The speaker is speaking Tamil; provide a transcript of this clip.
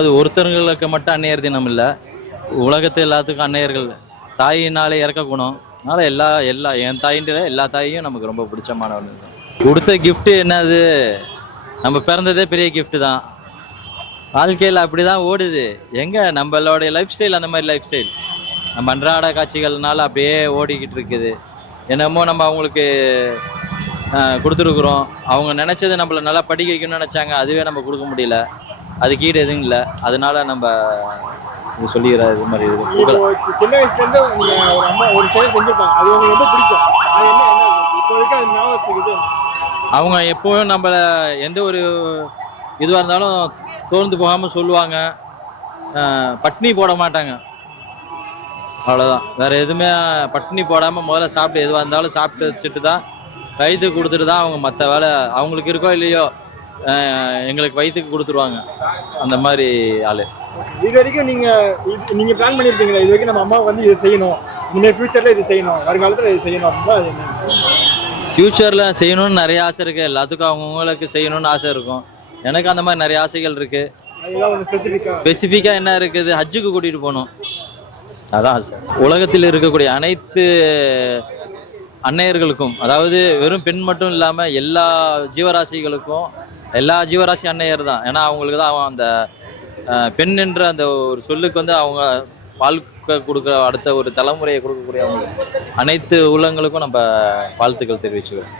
அது ஒருத்தர்களுக்கு மட்டும் அன்னையர் தினம் இல்லை, உலகத்து எல்லாத்துக்கும் அன்னையர்கள். தாயினாலே இறக்க குணம். அதனால எல்லா எல்லா என் தாயின்ற எல்லா தாயும் நமக்கு ரொம்ப பிடிச்சமானவங்க. கொடுத்த கிஃப்ட் என்னது, நம்ம பிறந்ததே பெரிய கிஃப்ட் தான். வாழ்க்கையில் அப்படிதான் ஓடுது. எங்க நம்மளுடைய லைஃப் ஸ்டைல் அந்த மாதிரி லைஃப் ஸ்டைல். நம்ம அன்றாட காட்சிகள்னால அப்படியே ஓடிக்கிட்டு இருக்குது. என்னமோ நம்ம அவங்களுக்கு கொடுத்துருக்குறோம். அவங்க நினைச்சது நம்மள நல்லா படிக்க வைக்கணும்னு நினைச்சாங்க, அதுவே நம்ம கொடுக்க முடியல. அதுக்கு ஈடு எதுவும் இல்லை. அதனால நம்ம சொல்லிக்கிற இது மாதிரி சின்ன வயசுல இருந்து நீங்க ஒரு அம்மா ஒரு செயல் செஞ்சிருப்பாங்க, அது உங்களுக்கு ரொம்ப பிடிக்கும். அது என்ன என்ன இப்போ வரைக்கும் அது ஞாபகம் வச்சுக்கிட்டு அவங்க எப்பவும் நம்மள எந்த ஒரு இதுவாக இருந்தாலும் தோர்ந்து போகாமல் சொல்லுவாங்க. பட்னி போட மாட்டாங்க, அவ்வளோதான். வேற எதுவுமே பட்னி போடாமல் முதல்ல சாப்பிட்டு எதுவாக இருந்தாலும் சாப்பிட்டு வச்சுட்டு தான் வயிற்றுக்கு கொடுத்துட்டு தான் அவங்க மற்ற வேலை அவங்களுக்கு இருக்கோ இல்லையோ எங்களுக்கு வயிற்றுக்கு கொடுத்துருவாங்க. அந்த மாதிரி ஆளு. இது வரைக்கும் நீங்க பிளான் பண்ணியிருப்பீங்களா, இது வரைக்கும் நம்ம அம்மாவுக்கு வந்து இது செய்யணும், இனிமேல் ஃபியூச்சர்ல இது செய்யணும், வருங்காலத்தில் இது செய்யணும் அப்படின்னா ஃப்யூச்சரில் செய்யணும்னு நிறைய ஆசை இருக்குது. எல்லாத்துக்கும் அவங்கவுங்களுக்கு செய்யணும்னு ஆசை இருக்கும். எனக்கு அந்த மாதிரி நிறைய ஆசைகள் இருக்குது. ஸ்பெசிஃபிக்காக என்ன இருக்குது, ஹஜ்ஜுக்கு கூட்டிகிட்டு போகணும், அதான் ஆசை. உலகத்தில் இருக்கக்கூடிய அனைத்து அன்னையர்களுக்கும், அதாவது வெறும் பெண் மட்டும் இல்லாமல் எல்லா ஜீவராசிகளுக்கும், எல்லா ஜீவராசி அன்னையர் தான். ஏன்னா அவங்களுக்கு தான் அந்த பெண் என்ற அந்த ஒரு சொல்லுக்கு வந்து அவங்க வாழ்க்கை கொடுக்குற அடுத்த ஒரு தலைமுறையை கொடுக்கக்கூடிய அவங்க அனைத்து உள்ளங்களுக்கும் நம்ம வாழ்த்துக்கள் தெரிவிச்சுக்கிறோம்.